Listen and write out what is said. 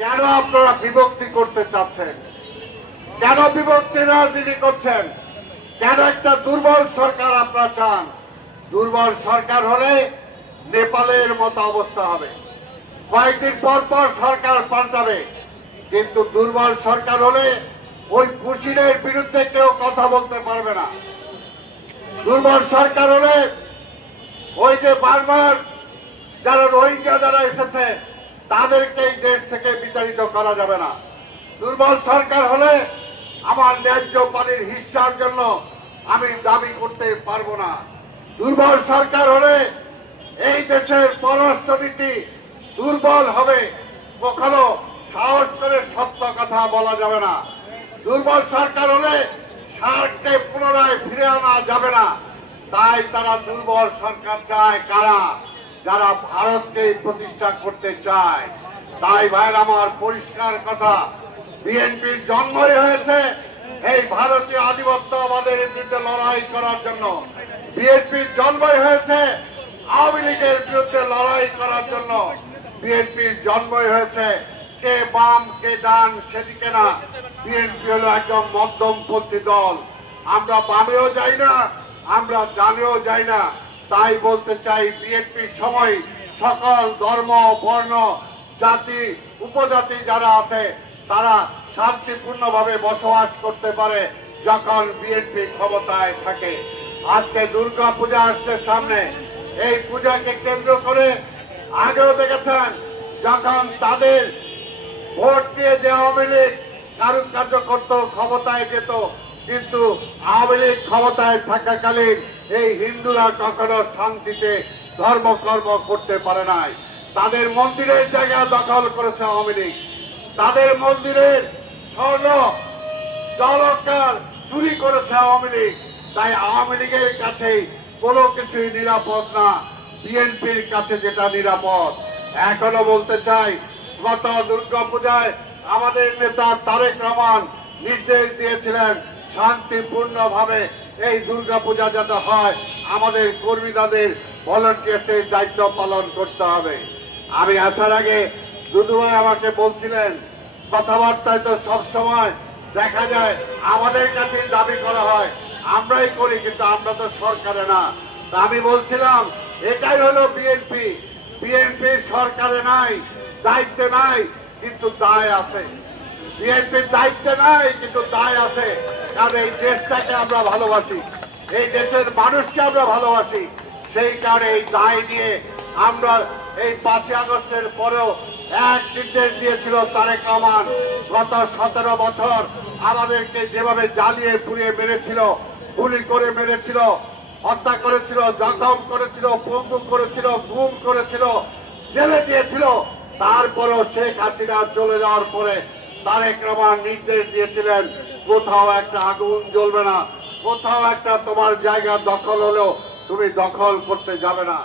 কেন আপনারা বিভক্তি করতে চাচ্ছেন? কেন বিভক্তি রাজনীতি করছেন? কেন একটা দুর্বল সরকার আপনারা চান? দুর্বল সরকার হলে নেপালের মতো অবস্থা হবে, কয়েকদিন পর পর সরকার পাল্টাবে। কিন্তু দুর্বল সরকার হলে ওই পুশিনের বিরুদ্ধে কেউ কথা বলতে পারবে না। দুর্বল সরকার হলে ওই যে বারবার যারা রোহিঙ্গা যারা এসেছে তাদেরকে এই দেশ থেকে বিতাড়িত করা যাবে না। দুর্বল সরকার হলে আমার ন্যায্য পানির হিস্সার জন্য আমি দাবি করতে পারবো না। দুর্বল সরকার হলে এই দেশের পররাষ্ট্রনীতি দুর্বল হবে, কখনো সাহস করে সত্য কথা বলা যাবে না। দুর্বল সরকার হলে সার্ককে পুনরায় ফিরে আনা যাবে না। তাই তারা দুর্বল সরকার চায় কারা? যারা ভারতকে প্রতিষ্ঠা করতে চায়। তাই ভাইয়ের আমার পরিষ্কার কথা, বিএনপির জন্মই হয়েছে এই ভারতীয় আধিপত্যবাদের বিরুদ্ধে লড়াই করার জন্য। বিএনপির জন্মই হয়েছে আওয়ামী লীগের বিরুদ্ধে লড়াই করার জন্য। বিএনপির জন্মই হয়েছে কে বাম কে ডান সেদিকে না। বিএনপি হলো একদম মধ্যমপন্থী দল। আমরা বামেও যাই না, আমরা ডানেও যাই না। তাই বলতে চাই, বিএনপির সময় সকল ধর্ম বর্ণ জাতি উপজাতি যারা আছে তারা শান্তিপূর্ণভাবে বসবাস করতে পারে যখন বিএনপি ক্ষমতায় থাকে। আজকে দুর্গা পূজা আসছে সামনে। এই পূজাকে কেন্দ্র করে আগেও দেখেছেন যখন তাদের ভোট দিয়ে যে আওয়ামী লীগ কারুকার্য করত, ক্ষমতায় যেত, কিন্তু আওয়ামী লীগ ক্ষমতায় থাকাকালীন এই হিন্দুরা কখনো শান্তিতে ধর্মকর্ম করতে পারে নাই। তাদের মন্দিরের জায়গা দখল করেছে আওয়ামী লীগ, তাদের মন্দিরের স্বর্ণ জলকার চুরি করেছে আওয়ামী লীগ। তাই আওয়ামী লীগের কাছেই কোনো কিছুই নিরাপদ না, বিএনপির কাছে যেটা নিরাপদ। এখনো বলতে চাই, গত দুর্গা পূজায় আমাদের নেতা তারেক রহমান নির্দেশ দিয়েছিলেন শান্তিপূর্ণভাবে এই দুর্গা পূজা যাতে হয় আমাদের কর্মীদের ভলান্টিয়ার্সের দায়িত্ব পালন করতে হবে। আমি আসার আগে দুদুভাই আমাকে বলছিলেন, কথাবার্তায় তো সবসময় দেখা যায় আমাদের কাছে দাবি করা হয়, আমরাই করি, কিন্তু আমরা তো সরকারে না। তা আমি বলছিলাম এটাই হলো বিএনপি। বিএনপি সরকারে নাই, দায়িত্বে নাই, কিন্তু দায় আছে। বিএনপির দায়িত্বে নাই কিন্তু দায় আছে, কারণ এই দেশটাকে আমরা ভালোবাসি, এই দেশের মানুষকে আমরা ভালোবাসি। সেই কারণে এই দায় নিয়ে আমরা এই 5ই আগস্টের পরেও এক নির্দেশ দিয়েছিল তারেক রহমান। গত 17 বছর আমাদেরকে যেভাবে জ্বালিয়ে পুড়িয়ে মেরেছিল, গুলি করে মেরেছিল, হত্যা করেছিল, জখম করেছিল, পঙ্গু করেছিল, গুম করেছিল, জেলে দিয়েছিল, তারপরেও শেখ হাসিনা চলে যাওয়ার পরে তারেক রহমান নির্দেশ দিয়েছিলেন কোথাও একটা আগুন জ্বলবে না, কোথাও একটা তোমার জায়গা দখল হলেও তুমি দখল করতে যাবে না।